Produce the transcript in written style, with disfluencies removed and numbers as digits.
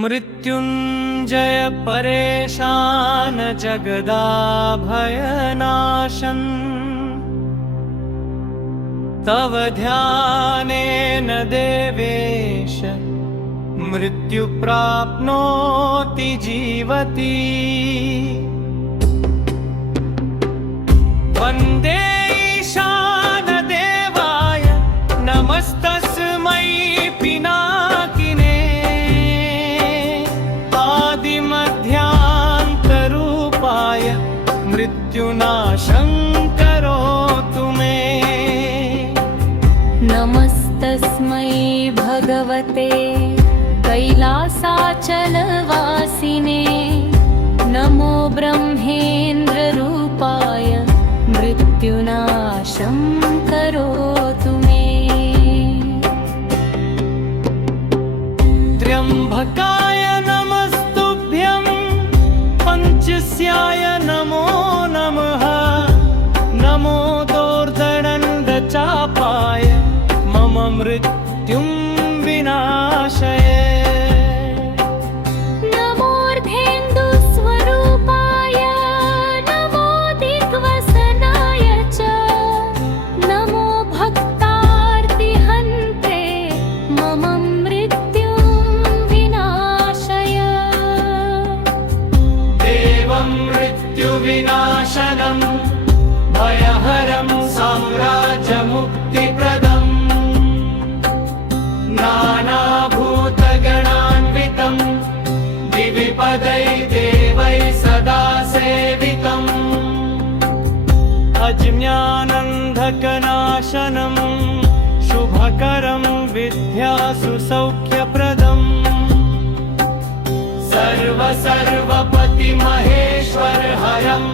मृत्युञ्जय परेशान जगदाभयनाशन् तव ध्यानेन देवेश मृत्यु प्राप्नोति जीवति। वन्दे ईशान देवाय नमस्तस्मै पिनाकिने आदिमध्यान्तरूपाय मृत्युनाशं करोतु मे। नमस्तस्मै भगवते कैलासाचलवासिने नमो ब्रह्मेन्द्ररूपाय मृत्युनाशं करोतु मे। त्र्यम्बकाय नमस्तुभ्यं पञ्चस्याय नमो नमः। नमो दोर्दण्डचापाय मम मृत्युं विनाशय। नमोर्धेन्दुस्वरूपाय नमो दिग्वसनाय च नमो भक्तार्तिहन्त्रे मम मृत्युं विनाशय। देवं मृत्युविनाशनं भयहरं साम्राज्यमुक्तिप्रदम् नानाभूतगणान्वितं दिवि पदै देवै सदा सेवितम्। अज्ञानन्धकनाशनं शुभकरं विद्यासु सौख्यप्रदम्। सर्वपतिमहेश्वर हरं